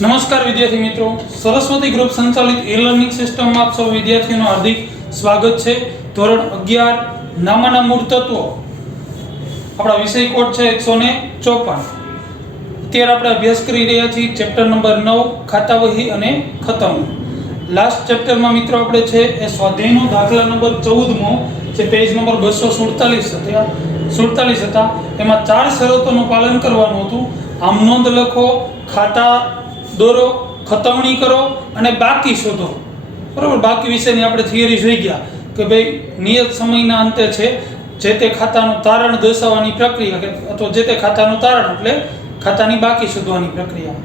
નમસ્કાર વિદ્યાર્થી મિત્રો, સરસ્વતી ગ્રુપ સંચાલિત e-લર્નિંગ સિસ્ટમમાં આપ સૌ વિદ્યાર્થીઓનું હાર્દિક સ્વાગત છે। ધોરણ 11 નામના મૂળ તત્વો, આપણા વિષય કોડ છે 154। અત્યારે આપણે અભ્યાસ કરી રહ્યા છીએ ચેપ્ટર નંબર 9 ખાતા વહી અને ખતવણી। લાસ્ટ ચેપ્ટરમાં મિત્રો આપણે છે એ સ્વાધ્યાયનો દાખલા નંબર 14મો જે પેજ નંબર 247 હતા એમાં 4 શરતોનું પાલન કરવાનું હતું। આમ નોંધ લખો, ખાતા દોરો, ખતવણી કરો અને બાકી શોધો। બરાબર, બાકી વિશેની આપણે થિયરી જોઈ ગયા કે ભાઈ નિયત સમયના અંતે છે જે તે ખાતાનું તારણ દર્શાવવાની પ્રક્રિયા અથવા જે તે ખાતાનું તારણ એટલે ખાતાની બાકી શોધવાની પ્રક્રિયા।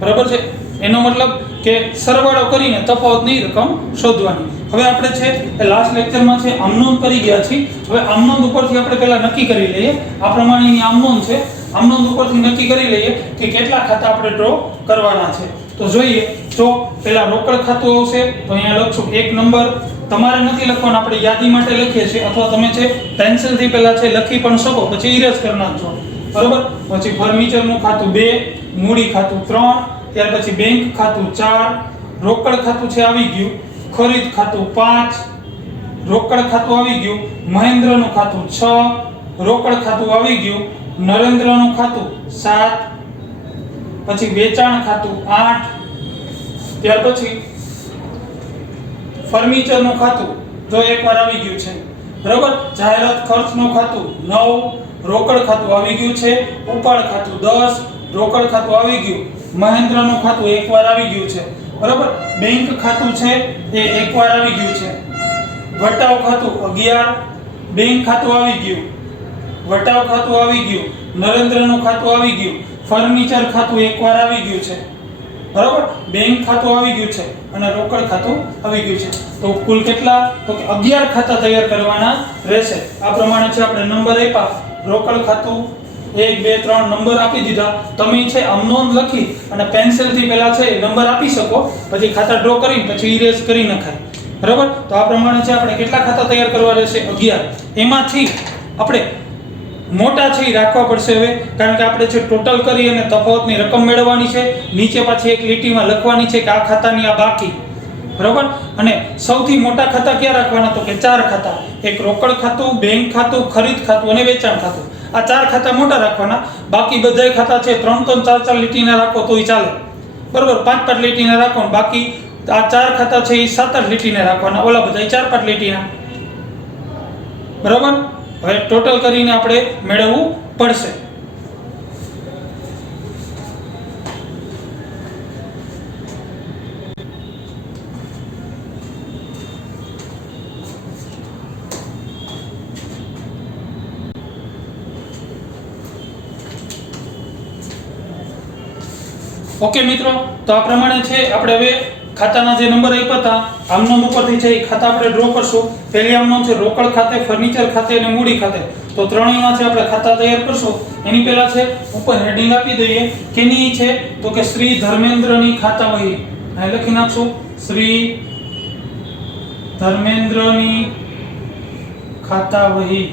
બરાબર છે, એનો મતલબ કે સરવાળો કરીને તફાવતની રકમ શોધવાની। હવે આપણે છે એ લાસ્ટ લેક્ચરમાં છે આમનોંધ કરી ગયા છીએ। હવે આમનોંધ ઉપરથી આપણે પહેલા નક્કી કરી લઈએ, આ પ્રમાણેની આમનોંધ છે। આમનોંધ ઉપરથી નક્કી કરી લઈએ કે કેટલા ખાતા આપણે ડ્રો કરવાના છે। તો જોઈએ, જો પહેલા રોકડ ખાતું આવશે તો અહીંયા લખશું 1 નંબર। તમારે નથી લખવાનું, આપણે યાદી માટે લખીએ છીએ અથવા તમે છે પેન્સિલથી પહેલા છે લખી પણ શકો, પછી ઇરેઝ કરી નાખજો। બરોબર, પછી ફર્નિચરનું ખાતું 2, મૂડી ખાતું 3, ત્યાર પછી બેંક ખાતું 4, રોકડ ખાતું છે આવી ગયું, ખરીદ ખાતું 5, રોકડ ખાતું આવી ગયું, મહેન્દ્રનું ખાતું 6, રોકડ ખાતું આવી ગયું, નરેન્દ્રનું ખાતું 7, પછી વેચાણ ખાતું 8, ત્યાર પછી ફર્નિચરનું ખાતું જો એકવાર આવી ગયું છે, બરાબર, જાહેરાત ખર્ચનું ખાતું 9, રોકડ ખાતું આવી ગયું છે, ઉપાડ ખાતું 10, રોકડ ખાતું આવી ગયું, મહેન્દ્રનું ખાતું એકવાર આવી ગયું છે, બરાબર, બેંક ખાતું છે એ એકવાર આવી ગયું છે, વટાવ ખાતું 11, બેંક ખાતું આવી ગયું, વટાવ ખાતું આવી ગયું, નરેન્દ્રનું ખાતું આવી ગયું, ફર્નિચર ખાતું એકવાર આવી ગયું છે, બરાબર, બેંક ખાતું આવી ગયું છે અને રોકડ ખાતું આવી ગયું છે। તો કુલ કેટલા? તો કે 11 ખાતા તૈયાર કરવાના રહેશે। આ પ્રમાણે છે આપણે નંબર આપ્યા, રોકડ ખાતું 1 2 3 નંબર આપી દીધા। તમે છે આમનોંધ લખી અને પેન્સિલથી પહેલા છે નંબર આપી શકો, પછી ખાતા ડ્રો કરીને પછી ઇરેઝ કરી નખાય। બરાબર, તો આ પ્રમાણે છે આપણે કેટલા ખાતા તૈયાર કરવા રહેશે? 11। એમાંથી આપણે મોટા છે એ રાખવા પડશે હવે, કારણ કે આપણે છે ટોટલ કરી અને તફાવતની રકમ મેળવવાની છે। નીચે પાછી એક લીટીમાં લખવાની છે કે આ ખાતાની આ બાકી, બરાબર। અને સૌથી મોટા ખાતા ક્યાં રાખવાના? તો કે 4 ખાતા, એક રોકડ ખાતું, બેંક ખાતું, ખરીદ ખાતું અને વેચાણ ખાતું। આ 4 ખાતા મોટા રાખવાના, બાકી બધાય ખાતા છે 3 3 4 4 લીટીના રાખો તોય ચાલે, બરાબર, 5 5 લીટીના રાખો, બાકી આ 4 ખાતા છે એ 7 8 લીટીના રાખવાના, ઓલા બધા 4 5 લીટીના, બરાબર। હવે ટોટલ કરીને આપણે મેળવવું પડશે। ઓકે મિત્રો, તો આ પ્રમાણે છે આપણે હવે ખાતાના જે નંબર આપ્યા હતા આમનોંધ ઉપરથી છે એ ખાતા આપણે ડ્રો કરશું। પહેલી આમનોંધ છે રોકડ ખાતે, ફર્નિચર ખાતે અને મૂડી ખાતે। તો ત્રણેયમાં છે આપણે ખાતા તૈયાર કરશું। એની પહેલા છે ઉપર હેડિંગ આપી દઈએ, કેની છે? તો કે શ્રી ધર્મેન્દ્રની ખાતા વહી। અહીં લખી નાખશું શ્રી ધર્મેન્દ્રની ખાતા વહી,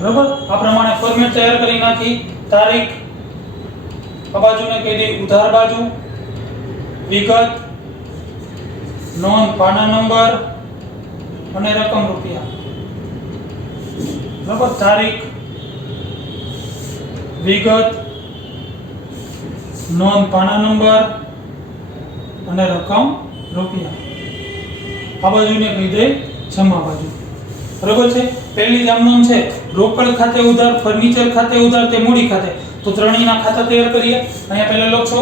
બરાબર। આ પ્રમાણે ફોર્મેટ તૈયાર કરી નાખી। તારીખ આ બાજુને કહી દે ઉધાર બાજુ, વિગત, નોંધ પાના નંબર અને રકમ રૂપિયા, બરાબર, તારીખ, વિગત, નોંધ પાના નંબર અને રકમ રૂપિયા। આ બાજુને કહી દે જમા બાજુ, બરાબર છે। પહેલી જ આમનોંધ છે રોકડ ખાતે ઉધાર, ફર્નિચર ખાતે ઉધાર તે મૂડી ખાતે। તો ત્રણેયના ખાતા તૈયાર કરીએ। અહીંયા પહેલા લખશો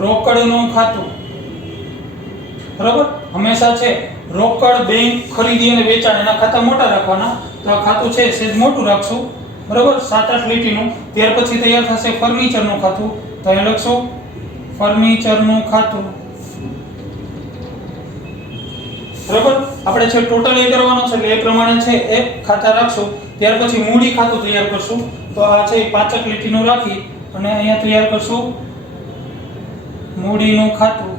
રોકડનું ખાતું, બરાબર, હંમેશા છે રોકડ, બેંક, ખરીદી અને વેચાણ એના ખાતા મોટા રાખવાના। તો આ ખાતું છે સેજ મોટું રાખશું, બરાબર, 7 8 લીટીનું। ત્યાર પછી તૈયાર થશે ફર્નિચરનું ખાતું। તો અહીંયા લખશો ફર્નિચરનું ખાતું, બરાબર। આપણે છે ટોટલ એ કરવાનું છે એટલે એ પ્રમાણે છે એ ખાતા રાખશું। ત્યાર પછી મૂડી ખાતું તૈયાર કરશું। તો આ છે 5 8 લીટીનું રાખી અને અહીંયા તૈયાર કરશું મૂડીનું ખાતું,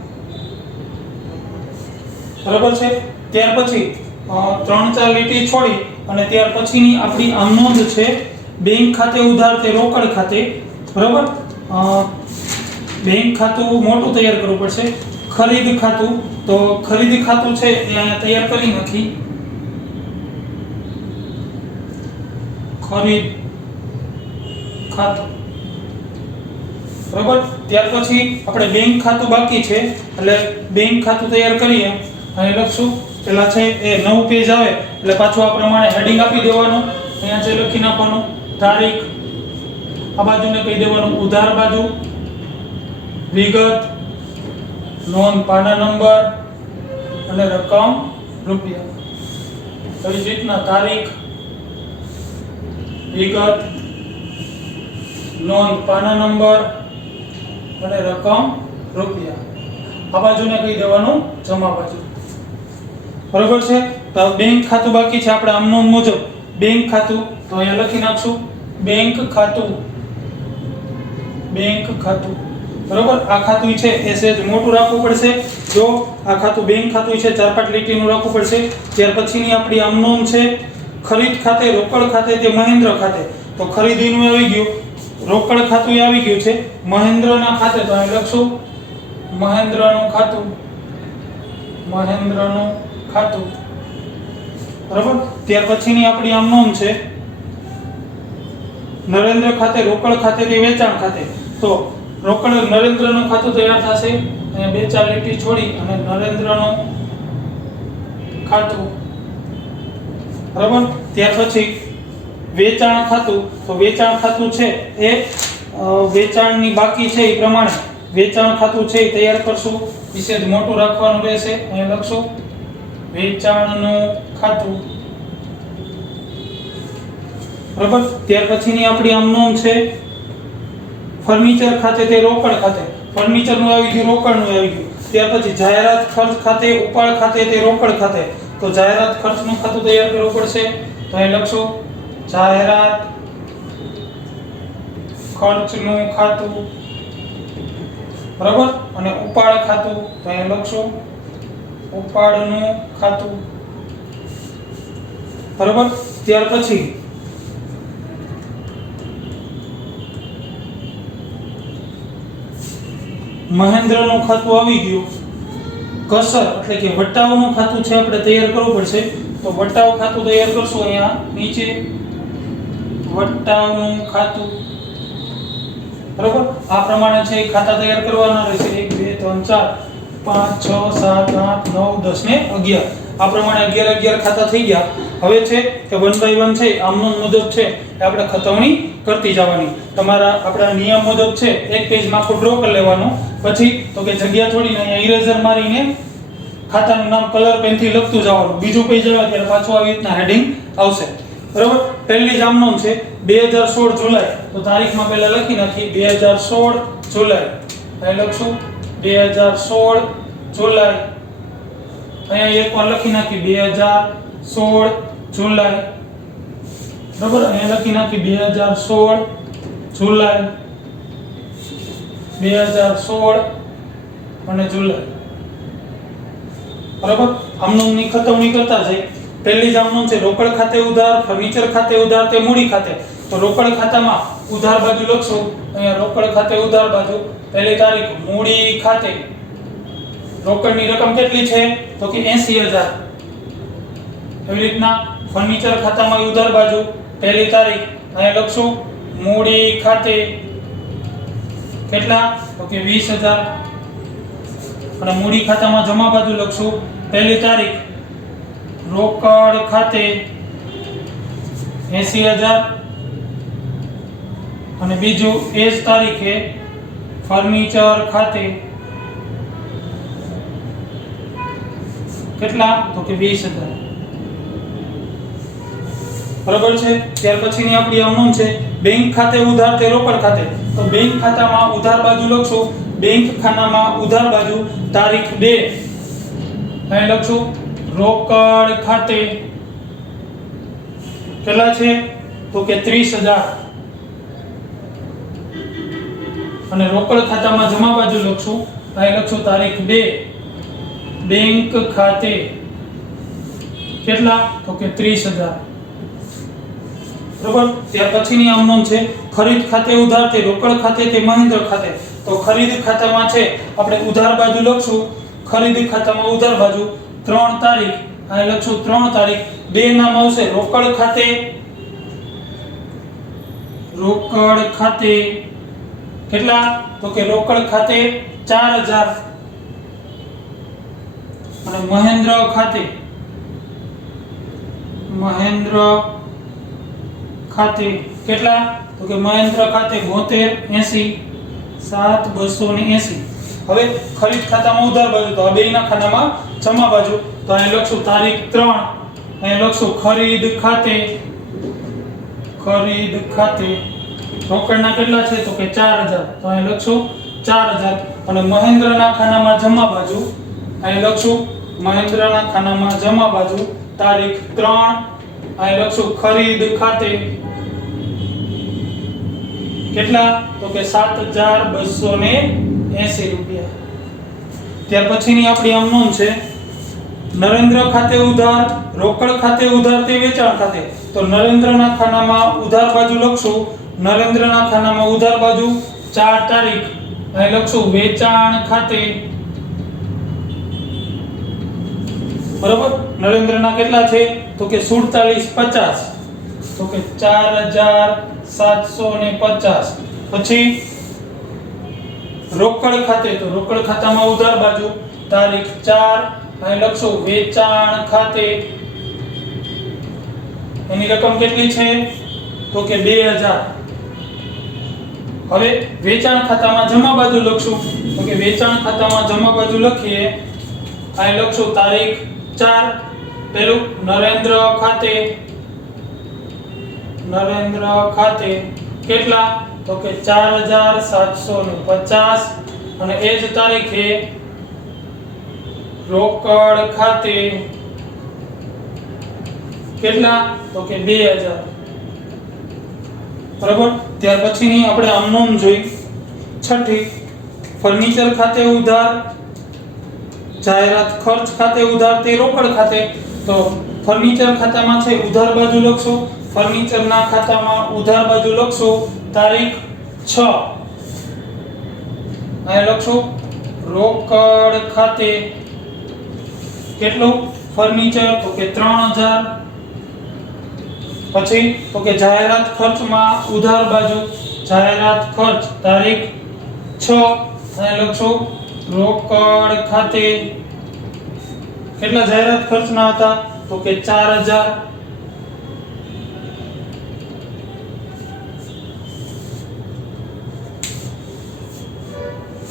બરાબર છે। ત્યાર પછી 3 4 લીટી છોડી અને ત્યાર પછીની આપણી આમનોંધ છે બેંક ખાતે ઉધાર તે રોકડ ખાતે, બરાબર। બેંક ખાતું મોટું તૈયાર કરવું પડશે. ખરીદ ખાતું, તો ખરીદ ખાતું છે એ અહીંયા તૈયાર કરી નાખી. ખરીદ ખાતું, બરાબર. ત્યાર પછી આપણે બેંક ખાતું બાકી છે એટલે બેંક ખાતું તૈયાર કરીએ. અહીં લખશું, પેલા છે એ નવું પેજ આવે એટલે પાછું આ પ્રમાણે હેડિંગ આપી દેવાનું. અહીંયા છે લખી નાખવાનું તારીખ, આ બાજુને કહી દેવાનું ઉધાર બાજુ, વિગત, નોંધ પાના નંબર અને રકમ રૂપિયા. એવી જ રીતના તારીખ, વિગત, નોંધ પાના નંબર અને રકમ રૂપિયા. આ બાજુને કહી દેવાનું જમા બાજુ. બરોબર છે. તો બેંક ખાતું બાકી છે આપણે આમ નોંધ મુજબ. બેંક ખાતું તો અહીંયા લખી નાખશું બેંક ખાતું, બેંક ખાતું. બરોબર. આ ખાતું છે એ સહેજ મોટું રાખવું પડશે. જો આ ખાતું બેંક ખાતું છે 4-5 લીટીનું રાખવું પડશે. ત્યાર પછીની આપણી આમ નોંધ છે ખરીદ ખાતે, રોકડ ખાતે, તે મહેન્દ્ર ખાતે. તો ખરીદીનું આવી ગયું, રોકડ ખાતું એ આવી ગયું છે. મહેન્દ્રના ખાતે તો અહીં લખશું મહેન્દ્રનું ખાતું, મહેન્દ્રનું ખાતું. બરાબર. ત્યાર પછીની આપણી આમ નોંધ છે નરેન્દ્ર ખાતે, રોકડ ખાતે, તે વેચાણ ખાતે. તો રોકડ નરેન્દ્રનું ખાતું તૈયાર થશે. અહીંયા 2-4 લીટી છોડી અને નરેન્દ્રનું ખાતું. બરાબર. ત્યાર પછી વેચાણ ખાતું, તો વેચાણ ખાતું છે એ વેચાણની બાકી છે એ પ્રમાણે વેચાણ ખાતું છે એ તૈયાર કરશું. વિશેષ મોટું રાખવાનું રહેશે. અહીંયા લખશું વેચાણનું ખાતું. બરાબર. ત્યાર પછીની આપણી આમ નોંધ છે ફર્નિચર ખાતે, તે રોકડ ખાતે. ફર્નિચરનું આવી ગયું, રોકડનું આવી ગયું. ત્યાર પછી જાહેરાત ખર્ચ ખાતે, ઉપાડ ખાતે, તે રોકડ ખાતે. તો જાહેરાત ખર્ચનું ખાતું તૈયાર કરવું પડશે. તો અહીં લખશું જાહેરાત ખર્ચનું ખાતું. બરાબર. અને ઉપાડ ખાતું તો અહીં લખશું ઉપાડનું ખાતું. બરાબર. ત્યાર પછી મહેન્દ્રનું ખાતું આવી ગયું. કસર એટલે કે વટાવનું ખાતું છે આપણે તૈયાર કરવું પડશે. તો વટાવ ખાતું તૈયાર કરશું. અહીંયા નીચે વટાવનું ખાતું. બરાબર. આ પ્રમાણે છે ખાતા તૈયાર કરવાના રહેશે. 1 2 3 4 5 6 7 8 9 10 ને 11. આ પ્રમાણે 11 ખાતા થઈ ગયા. હવે છે કે 1 બાય 1 છે આમનો મુજબ છે એ આપણે ખતવણી કરતી જવાની. તમારા આપણા નિયમ મુજબ છે એક પેજમાં આખું ડ્રો કરી લેવાનું. પછી તો કે જગ્યા છોડીને અહીંયા ઇરેઝર મારીને ખાતાનું નામ કલર પેનથી લખતું જવાનું. બીજું પેજ આવે ત્યારે પાછું આવી રીતના હેડિંગ આવશે. બરાબર. પહેલી જ આમ નોંધ છે 2016 જુલાઈ. તો તારીખમાં પહેલા લખી નાખી 2016 જુલાઈ. અહીં લખશું 2016 જુલાઈ. અહીંયા એકવાર લખી નાખી 2016 જુલાઈ. બરાબર. અહીંયા લખી નાખી 2016 જુલાઈ, 2016 અને જુલાઈ. બરાબર. આમનોંધની ખતવણી કરતા જઈએ. પહેલી જ આમનોંધ છે રોકડ ખાતે ઉધાર, ફર્નિચર ખાતે ઉધાર, તે મૂડી ખાતે. તો રોકડ ખાતામાં ઉધાર બાજુ લખશું. અહીંયા રોકડ ખાતે ઉધાર બાજુ પહેલી તારીખ મૂડી ખાતે રોકડની રકમ કેટલી છે તો કે 80000. એવી રીતના ફર્નિચર ખાતામાં ઉધાર બાજુ પહેલી તારીખ અહીંયા લખશું મૂડી ખાતે કેટલા તો કે 20000. અને મૂડી ખાતામાં જમા બાજુ લખશું પહેલી તારીખ રોકડ ખાતે 80000 અને બીજું એ જ તારીખે ફર્નિચર ખાતે કેટલા તો કે 20000. બરાબર છે. ત્યાર પછીની આપણી આ નોંધ છે બેંક ખાતે ઉધાર, તે રોકડ ખાતે. તો બેંક ખાતામાં ઉધાર બાજુ લખશું બેંક ખાનામાં ઉધાર બાજુ તારીખ 2 અહીં લખશું રોકડ ખાતે કેટલા છે તો કે 30000. અને રોકડ ખાતામાં જમા બાજુ લખશું અહીં લખશું તારીખ 2 બેંક ખાતે કેટલા તો કે 30000. બરાબર. ત્યાર પછીની આમ નોંધ છે खरीद खाते उधार ते रोकड़ खाते ते महेंद्र खाते। तो खरीद खातामां छे આપણે ઉધાર બાજુ લખશું, ખરીદ ખાતામાં ઉધાર બાજુ 3 તારીખ અહીં લખશું 3 તારીખ। બે નામ આવશે રોકડ ખાતે કેટલા તો કે રોકડ ખાતે 4000 અને મહેન્દ્ર ખાતે કેટલા તો કે મહેન્દ્ર ખાતે 72 80 7280। હવે ખરીદ ખાતામાં ઉધાર બાજુ તો આ બેયના ખાનામાં જમા બાજુ તો અહીં લખશું તારીખ 3 અહીં લખશું ખરીદ ખાતે રોકડના કેટલા છે તો કે 4000 તો અહીં લખશું 4000 અને મહેન્દ્રના ખાનામાં જમા બાજુ અહીં લખશું મહેન્દ્રના ખાનામાં જમા બાજુ તારીખ 3 અહીં લખશું ખરીદ ખાતે કેટલા તો કે 7280 રૂપિયા। ત્યાર પછીની આપણી આમ નોંધ છે નરેન્દ્ર ખાતે ઉધાર રોકડ ખાતે ઉધાર તે વેચાણ ખાતે। તો નરેન્દ્રના ખાનામાં ઉધાર બાજુ લખશું, નરેન્દ્રના ખાનામાં ઉધાર બાજુ 4 તારીખ અહીં લખશું વેચાણ ખાતે બરાબર। નરેન્દ્રના કેટલા છે તો કે 4750 તો કે 4750। પછી રોકડ ખાતે તો રોકડ ખાતામાં ઉધાર બાજુ તારીખ 4 અહીં લખશું વેચાણ ખાતે એની રકમ કેટલી છે તો કે 2000। હવે વેચાણ ખાતામાં જમા બાજુ લખશું તો કે વેચાણ ખાતામાં જમા બાજુ લખીએ અહીં લખશું તારીખ 4 પેલું નરેન્દ્ર ખાતે કેટલા તો કે 4750 અને એ જ તારીખે રોકડ ખાતે કેટલા તો કે 2000 બરાબર। ત્યાર પછીની આપણે આમ નોંધ જોઈ છઠ્ઠી ફર્નિચર ખાતે ઉધાર જાહેરાત ખર્ચ ખાતે ઉધાર તે રોકડ ખાતે। તો ફર્નિચર ખાતામાં છે ઉધાર બાજુ લખશું, ફર્નિચરના ખાતામાં ઉધાર બાજુ લખશું તારીખ 6 અહીં લખશું રોકડ ખાતે કેટલું ફર્નિચર તો કે 3000। પછી તો કે જાહેરાત ખર્ચમાં ઉધાર બાજુ જાહેરાત ખર્ચ તારીખ 6 અહીં લખશું રોકડ ખાતે કેટલા જાહેરાત ખર્ચના હતા તો કે 4000।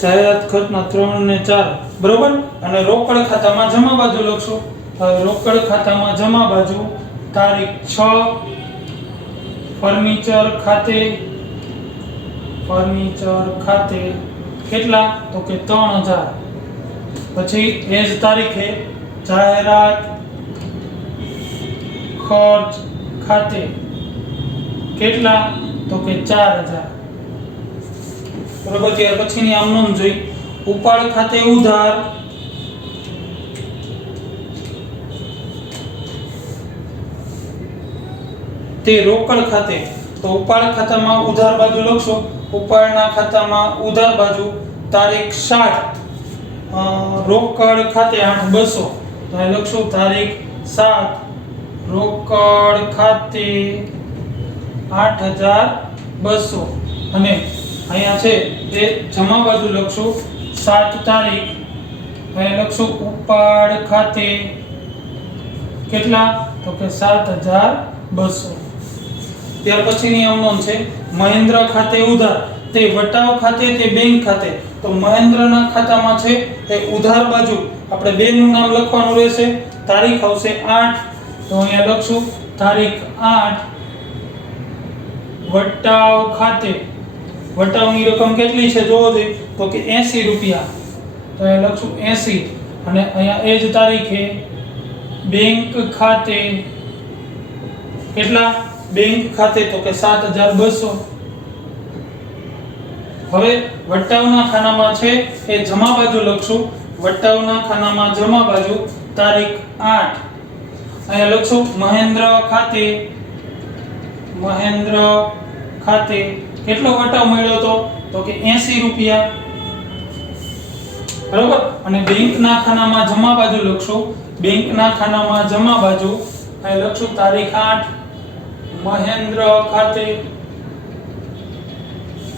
જાહેરાત ખર્ચના 3 અને 4 બરોબર। અને રોકડ ખાતામાં જમા બાજુ લખશું, રોકડ ખાતામાં જમા બાજુ તારીખ 6 ફર્નિચર ખાતે કેટલા તો કે 3000। પછી એ જ તારીખે જાહેરાત ખર્ચ ખાતે કેટલા તો કે 4000 બરોબર। ત્યાર પછીની આમ નોંધ જોઈ ઉપાડ ખાતે ઉધાર તે રોકડ ખાતે। તો ઉપાડ ખાતામાં ઉધાર બાજુ લખશો, ઉપાડના ખાતામાં ઉધાર બાજુ તારીખ 7 રોકડ ખાતે 8200 તો અહીં લખશું તારીખ 7 રોકડ ખાતે 8200 અને અહીંયા છે એ જમા બાજુ લખશું 7 તારીખ અહીં લખશું ઉપાડ ખાતે કેટલા તો કે 7200। ત્યાર પછીની અવનોંધ છે મહેન્દ્ર ખાતે ઉધાર તે વટાવ ખાતે તે બેંક ખાતે। તો મહેન્દ્રના ખાતામાં છે તે ઉધાર બાજુ આપણે બેનું નામ લખવાનું રહેશે, તારીખ આવશે 8 તો અહીંયા લખશું તારીખ 8 વટાવ ખાતે વટાવની રકમ કેટલી છે જોવો જોઈએ તો કે 80 રૂપિયા તો અહીંયા લખશું 80 અને અહીંયા એ જ તારીખે બેંક ખાતે કેટલા બેંક ખાતે તો કે 7200। હવે વટાવના ખાનામાં છે એ જમા બાજુ લખશું, વટાવના ખાનામાં જમા બાજુ તારીખ 8 અહીંયા લખશું મહેન્દ્ર ખાતે કેટલો વટાવ મળ્યો હતો તો કે 80 રૂપિયા બરોબર અને બેંકના ખાનામાં જમા બાજુ લખશું બેંકના ખાનામાં જમા બાજુ અહીં લખશું તારીખ 8 મહેન્દ્ર ખાતે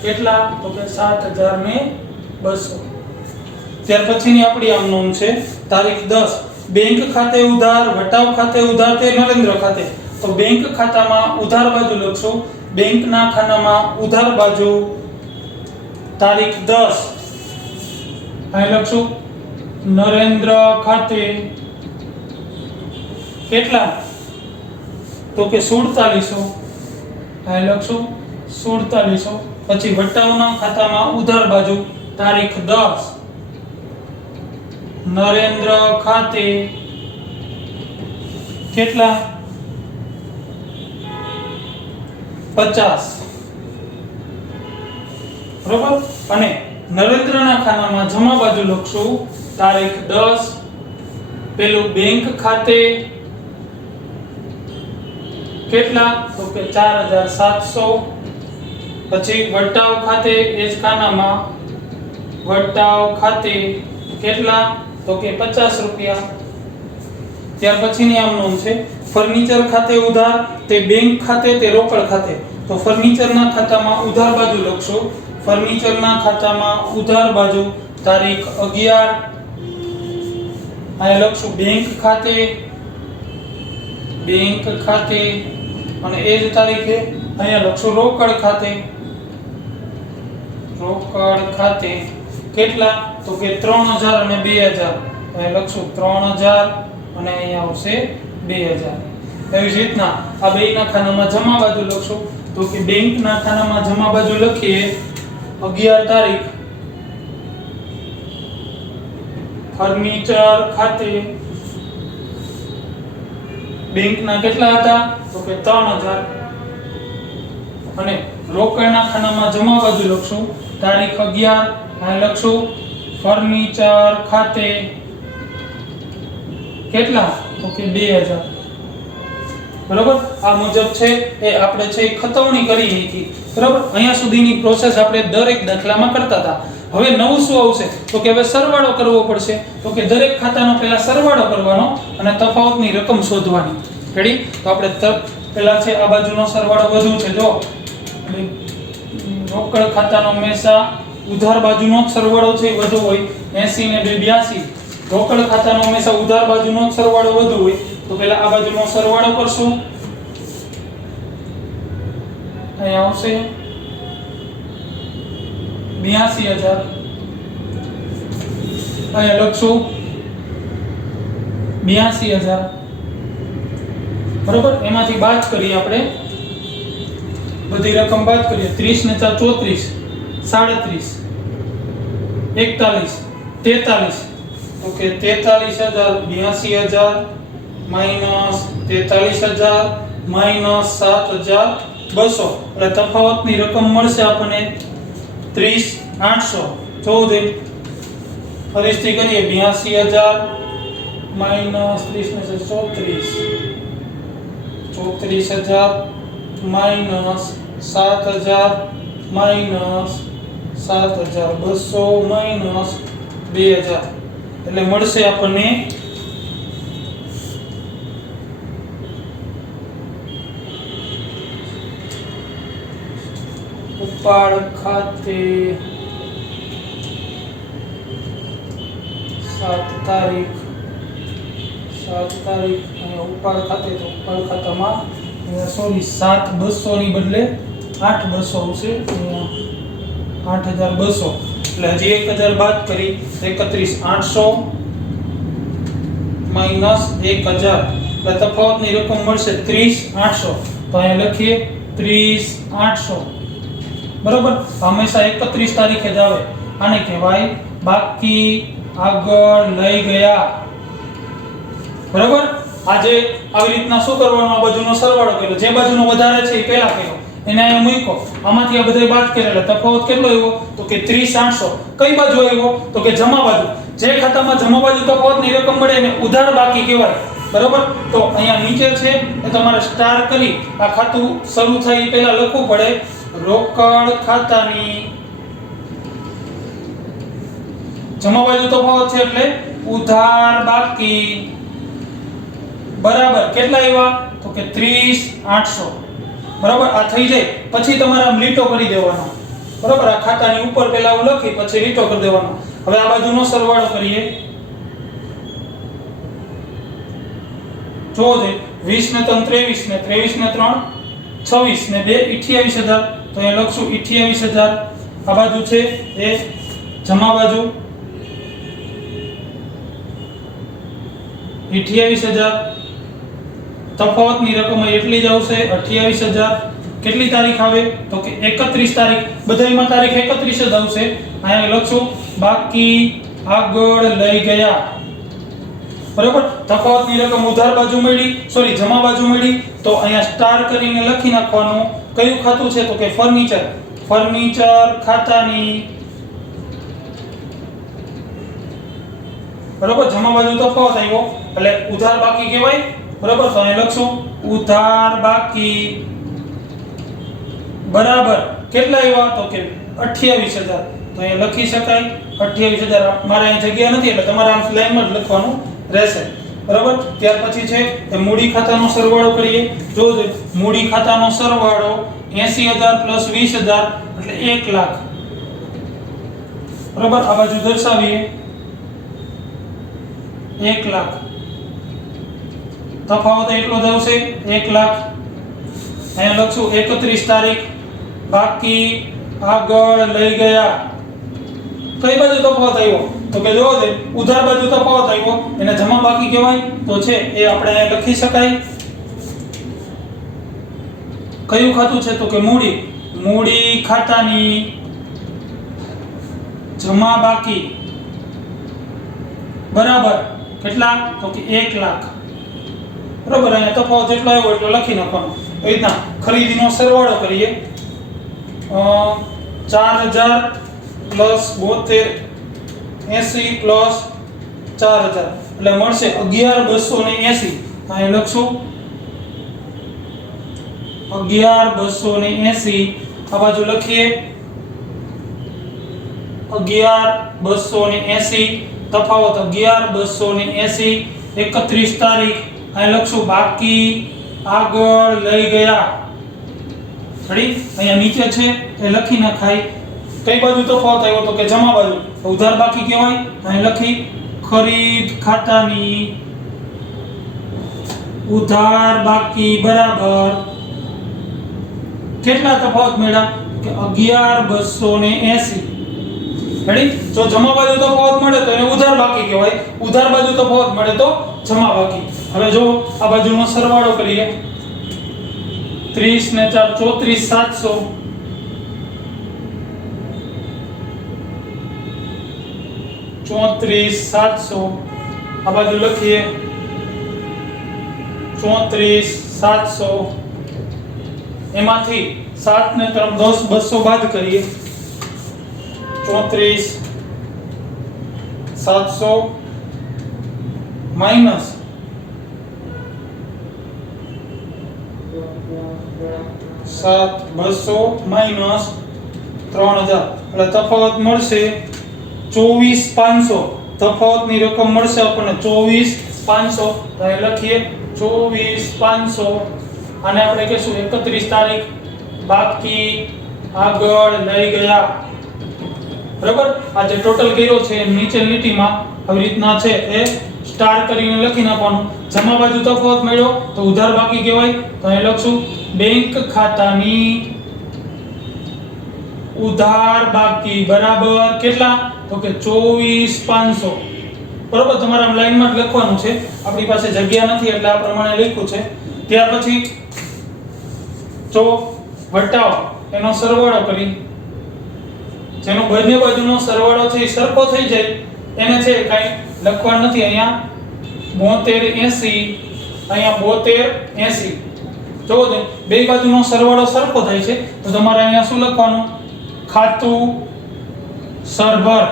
કેટલા તો કે 7,200 ત્યાર પછીની આપણી આમ નોંધ છે તારીખ 10 બેંક ખાતે ઉધાર વટાવ ખાતે ઉધાર તે નરેન્દ્ર ખાતે તો બેંક ખાતામાં ઉધાર બાજુ લખશું બેંકના ખાનામાં ઉધાર બાજુ તારીખ 10 અહીં લખશું નરેન્દ્ર ખાતે કેટલા તો કે 4700 અહીં લખશું 4700 પછી વટાવના ખાતામાં ઉધાર બાજુ તારીખ 10 નરેન્દ્ર ખાતે કેટલા 50 બરોબર અને નરેન્દ્રના ખાનામાં જમા બાજુ લખશું તારીખ 10 પેલું બેંક ખાતે કેટલા તો કે 4700 પછી વટાવ ખાતે એ જ ખાનામાં વટાવ ખાતે કેટલા તો કે 50 રૂપિયા ત્યાર પછીની આમ નોંધ છે ફર્નિચર ખાતે ઉધાર તે બેંક ખાતે તે રોકડ ખાતે તો ફર્નિચરના ખાતામાં ઉધાર બાજુ લખશો ફર્નિચરના ખાતામાં ઉધાર બાજુ તારીખ 11 અહીં લખશું બેંક ખાતે અને એ જ તારીખે અહીંયા લખશું રોકડ ખાતે કેટલા તો કે 3000 અને 2000 અહીં લખશું 3000 અને અહીંયા આવશે 2000 એવી જ રીતના આ બેયના ખાનામાં જમા બાજુ લખશું તો કે બેંકના ખાનામાં જમા બાજુ લખીએ 11 તારીખ ફર્નિચર ખાતે બેંકના કેટલા હતા તો કે 3000 અને રોકડના ખાનામાં જમા બાજુ લખશું તારીખ 11 અહીં લખશું ફર્નિચર ખાતે કેટલા તો કે 2000 બરોબર આ મુજબ છે એ આપણે છે ખતવણી કરી હતી બરોબર અહીંયા સુધીની પ્રોસેસ આપણે દરેક દાખલામાં કરતા હતા હવે નવું શું આવશે તો કે હવે સરવાળો કરવો પડશે તો કે દરેક ખાતાનો પહેલા સરવાળો કરવાનો અને તફાવતની રકમ શોધવાની રેડી તો આપણે પહેલા છે આ બાજુનો સરવાળો વધુ છે જો રોકડ ખાતાનો હંમેશા ઉધાર બાજુનો જ સરવાળો છે વધુ હોય 80 ને 82 રોકડ ખાતાનો હંમેશા ઉધાર બાજુનો જ સરવાળો વધુ હોય તો પહેલા આ બાજુનો સરવાળો કરશું અહીં આવશે 82000 અહીં લખશું 82000 બરોબર એમાંથી બાદ કરીએ આપણે બધી રકમ બાદ કરીએ 30 ને 4 34 37 41 43 તો કે 43000 82000 43000 7200 એટલે તફાવતની રકમ મળશે આપણને 30800 14 ફરીથી કરીએ 82000 30 ને 34000 7000 7200 2000 એટલે મળશે આપણને ઉપાડ ખાતે 7 તારીખ અને ઉપાડ ખાતે તો ઉપાડ ખાતામાં સોરી 7200 ની બદલે 8200 આવશે 8200 એટલે હજી 1000 બાદ કરી 31800 માઈનસ 1000 એટલે તફાવતની રકમ મળશે 30800 તો અહીંયા લખીએ 30800 બરોબર હંમેશા 31 તારીખે જ આવે આને કહેવાય બાકી આગળ લઈ ગયા બરોબર આજે આવી રીતના શું કરવાનું આ બાજુનો સરવાળો કર્યો જે બાજુનો વધારે છે એ પહેલા કર્યો એને અહીંયા મૂકો આમાંથી આ બધા બાદ કર્યા એટલે તફાવત કેટલો આવ્યો તો કે 30800 કઈ બાજુ આવ્યો તો કે જમા બાજુ જે ખાતામાં જમા બાજુ તફાવતની રકમ મળે એને ઉધાર બાકી કહેવાય બરોબર તો અહીંયા નીચે છે એ તમારે સ્ટાર કરી આ ખાતું શરૂ થાય એ પહેલા લખવું પડે રોકડ ખાતાની જમા બાજુ તફાવત છે એટલે ઉધાર બાકી બરાબર કેટલા આવ્યા તો કે 30,800 બરાબર આ થઈ જાય પછી તમારે આમ લીટો કરી દેવાનો બરાબર આ ખાતાની ઉપર પહેલા હું લખી પછી લીટો કરી દેવાનો હવે આ બાજુનો સરવાળો કરીએ જો દે 20 ને 3 23 ને 23 ને 3 26 ને 2 28000 તો એ લખશું 28000 આ બાજુ છે એ જમા બાજુ 28000 તફાવતની રકમ એટલી જ આવશે 28000 કેટલી તારીખ આવે તો કે 31 તારીખ બધાયમાં તારીખ 31 જ આવશે અહીંયા લખશું બાકી આગળ લઈ ગયા બરાબર તફાવતની રકમ ઉધાર બાજુ મળી સોરી જમા બાજુ મળી તો અહીંયા સ્ટાર કરીને લખી નાખવાનું કયું ખાતું છે તો કે ફર્નિચર ખાતાની બરાબર જમા બાજુ તફાવત આવ્યો એટલે ઉધાર બાકી કહેવાય બરાબર તો અહીં લખશું ઉધાર બાકી બરાબર કેટલા આવ્યા તો કે 28000 તો અહીં લખી શકાય 28000 મારે અહીં જગ્યા નથી એટલે તમારે આમ લાઈનમાં જ લખવાનું રહેશે બરાબર ત્યાર પછી છે એ મૂડી ખાતાનો સરવાળો કરીએ જો મૂડી ખાતાનો સરવાળો 80000 + 20000 એટલે 1 લાખ બરાબર આ બાજુ દર્શાવીએ 1 લાખ તફાવત એટલો જ આવશે 1 લાખ અહીંયા લખશું 31 તારીખ બાકી આગળ લઈ ગયા કઈ બાજુ તફાવત આવ્યો તો કે જો દે ઉધાર બાજુ તફાવત આવ્યો એને જમા બાકી કહેવાય તો છે એ આપણે અહીંયા લખી શકાય કયું ખાતું છે તો કે મૂડી ખાતાની જમા બાકી બરાબર કેટલા તો કે 1 લાખ બરાબર અહીંયા તફાવત જેટલો આવ્યો એટલો લખી નાખવાનો એ રીતના ખરીદીનો સરવાળો કરીએ 4000 + 72 80 + 4000 એટલે મળશે 11280 અહીં લખશું 11280 આ બાજુ લખીએ 11280 તફાવત 11280 31 તારીખ અહીં લખશું બાકી આગળ લઈ ગયા રેડી અહીંયા નીચે છે એ લખી નખાય કઈ બાજુ તફાવત આવ્યો તો કે જમા બાજુ ઉધાર બાકી કહેવાય અહીં લખી ખરીદ ખાતાની ઉધાર બાકી બરાબર કેટલા તફાવત મળ્યા કે 11280 રેડી જો જમા બાજુ તફાવત મળે તો એને ઉધાર બાકી કહેવાય ઉધાર બાજુ તફાવત મળે તો જમા બાકી હવે જો આ બાજુનો સરવાળો કરીએ 30 ને 4 34700 34700 આ બાજુ લખીએ 34700 એમાંથી 7 ને 3 10 200 બાદ કરીએ 34700 માઈનસ 7,200 માઈનસ 3000 એટલે તફાવત મળશે 24,500 તફાવતની રકમ મળશે આપણને 24,500 તો એ લખીએ 24,500 આને આપણે કહીશું 31 તારીખ બાકી આગળ લઈ ગયા બરાબર આ જે ટોટલ કર્યો છે નીચે લીટીમાં આવી રીતના છે એ સ્ટાર કરીને લખી નાખવાનું જમા બાજુ તફાવત મળ્યો તો ઉધાર બાકી કહેવાય તો એ લખશું બેંક ખાતાની ઉધાર બાકી બરાબર કેટલા તો કે 24,500 બરાબર તમારે આમ લાઈનમાં જ લખવાનું છે આપણી પાસે જગ્યા નથી એટલે આ પ્રમાણે લખ્યું છે ત્યાર પછી જો વટાવો એનો સરવાળો કરી જેનો બંને બાજુનો સરવાળો છે એ સરખો થઈ જાય એને છે કાઈ લખવાનું નથી અહીંયા 7280 અહીંયા 7280 જો બે બાજુનો સરવાળો સરખો થાય છે તો તમારે અહીંયા શું લખવાનું ખાતું સરભર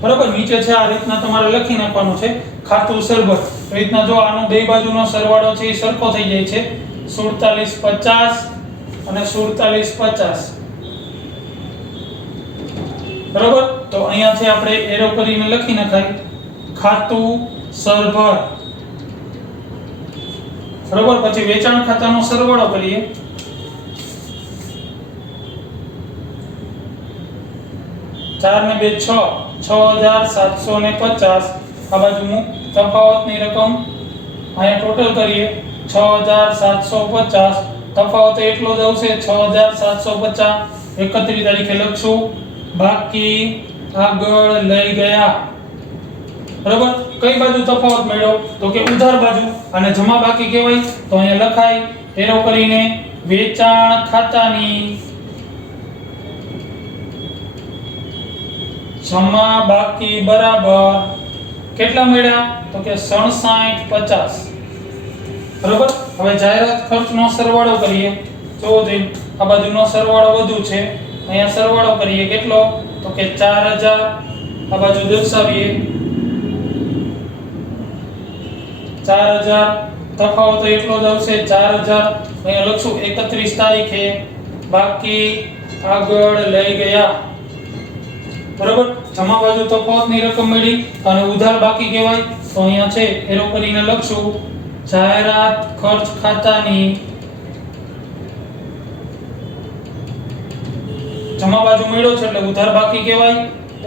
બરાબર નીચે છે આ રીતના તમારે લખી નાખવાનું છે ખાતું સરભર એ રીતના જો આનો બે બાજુનો સરવાળો છે એ સરખો થઈ જાય છે 4750 અને 4750. બરોબર, તો અહીંયાથી આપણે એરો કરીને લખી નખાય ખાતું સરભર. બરોબર, પછી વેચાણ ખાતાનો સરવાળો કરીએ. 4 ને 2 6, 6750. આ બાજુ તફાવતની રકમ અહીંયા ટોટલ કરીએ 6750. તફાવત એટલો જ આવશે 6750. 31 તારીખે લખશું. બાકી આગળ લઈ ગયા. બરાબર, કઈ બાજુ તફાવત મળ્યો તો કે ઉધાર બાજુ, અને જમા બાકી કહેવાય તો અહીંયા લખાય એરો કરીને વેચાણ ખાતાની જમા બાકી બરાબર કેટલા મળ્યા તો કે 6750. બરાબર, હવે જાહેરાત ખર્ચનો સરવાળો કરીએ. જો આ બાજુનો સરવાળો વધુ છે, અહીંયા સરવાળો કરીએ કેટલો તો કે 4000. આ બાજુ દર્શાવીએ 4000. તફાવત એટલો જ આવશે 4000. અહીંયા લખશું 31 તારીખે બાકી આગળ લઈ ગયા. બરાબર, જમા બાજુ તફાવતની રકમ મળી અને ઉધાર બાકી કહેવાય તો અહીંયા છે એરો કરીને લખશું જાહેરાત ખર્ચ ખાતાની જમા બાજુ મળ્યો છે એટલે ઉધાર બાકી કહેવાય.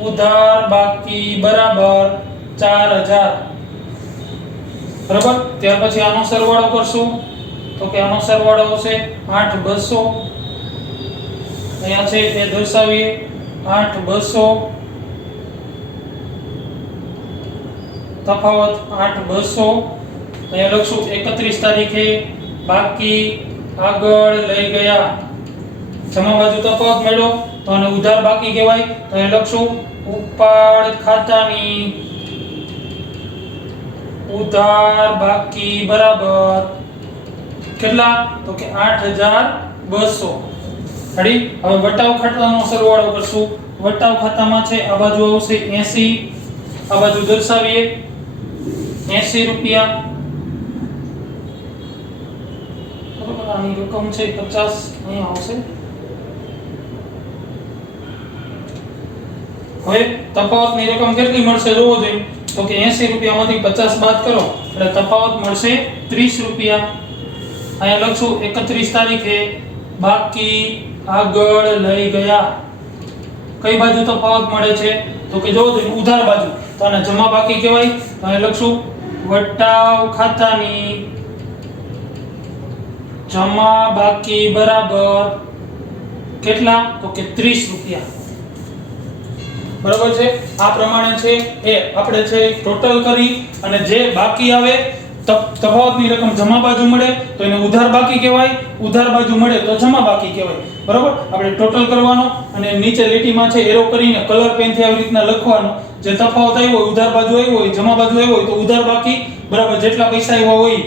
ઉધાર બાકી બરાબર 4000. બરાબર, ત્યાર પછી આનો સરવાળો કરશું તો કે આનો સરવાળો આવશે 8200. અહીંયા છે તે દર્શાવીએ 8200. તફાવત 8200. અહીંયા લખશું 31 તારીખે બાકી આગળ લઈ ગયા. જમા બાજુ તફાવત મળ્યો તો આને ઉધાર બાકી કહેવાય તો અહીં લખશું ઉપાડ ખાતાની ઉધાર બાકી બરાબર કેટલા તો કે 8200. રેડી, હવે વટાવ ખાતાનો સરવાળો કરશું. વટાવ ખાતામાં છે આ બાજુ આવશે 80. આ બાજુ દર્શાવીએ 80 રૂપિયા. બરાબર, આની રકમ છે 50. અહીંયા આવશે. હવે તફાવતની રકમ કેટલી મળશે જોવો જોઈએ તો કે 80 રૂપિયામાંથી 50 બાદ કરો એટલે તફાવત મળશે 30 રૂપિયા. અહીંયા લખશું 31 તારીખે બાકી આગળ લઈ ગયા. કઈ બાજુ તફાવત મળે છે તો કે જોવો જોઈએ ઉધાર બાજુ તો આને જમા બાકી કહેવાય તો અહીંયા લખશું વટાવ ખાતાની જમા બાકી બરાબર કેટલા તો કે 30 રૂપિયા. બરાબર છે, આ પ્રમાણે છે એ આપણે છે ટોટલ કરી અને જે બાકી આવે તફાવતની રકમ જમા બાજુ મળે તો એને ઉધાર બાકી કહેવાય, ઉધાર બાજુ મળે તો જમા બાકી કહેવાય. બરાબર, આપણે ટોટલ કરવાનો અને નીચે લીટીમાં છે એરો કરીને કલર પેનથી આવી રીતના લખવાનો. જે તફાવત આવ્યો હોય ઉધાર બાજુ આવ્યો હોય જમા બાજુ આવ્યો હોય તો ઉધાર બાકી બરાબર જેટલા પૈસા આવ્યા હોય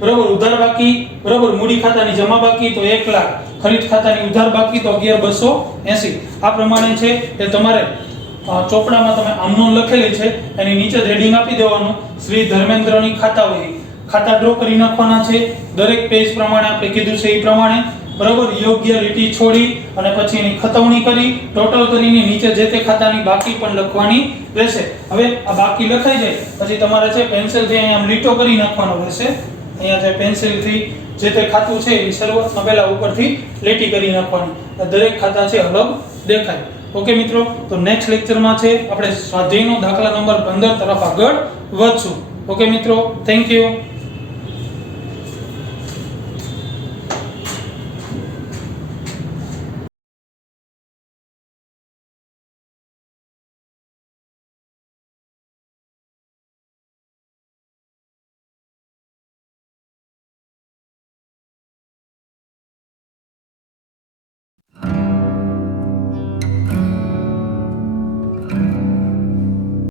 બરાબર ઉધાર બાકી બરાબર મૂડી ખાતાની જમા બાકી તો 1 લાખ, ખરીદ ખાતાની ઉધાર બાકી તો 11280. આ પ્રમાણે છે એ તમારે ચોપડામાં તમે આમનોન લખેલી છે એની નીચે હેડિંગ આપી દેવાનું શ્રી ધર્મેન્દ્રની ખાતાવહી. ખાતા ડ્રો કરી નાખવાના છે દરેક પેજ પ્રમાણે આપણે કીધું છે એ પ્રમાણે. બરાબર, યોગ્ય લીટી છોડી અને પછી એની ખતવણી કરી ટોટલ કરીને નીચે જે તે ખાતાની બાકી પણ લખવાની રહેશે. હવે આ બાકી લખાઈ જાય પછી તમારે છે પેન્સિલથી અહીંયા લીટો કરી નાખવાનો રહેશે. અહીંયા જે પેન્સિલથી જે તે ખાતું છે એ શરૂઆતમાં પહેલા ઉપરથી લીટી કરી નાખવાની. દરેક ખાતા છે અલગ દેખાય. ઓકે મિત્રો, તો નેક્સ્ટ લેક્ચરમાં છે આપણે સ્વાધ્યાયનો દાખલા નંબર 15 તરફ આગળ વધશું. ઓકે મિત્રો, થેન્ક યુ.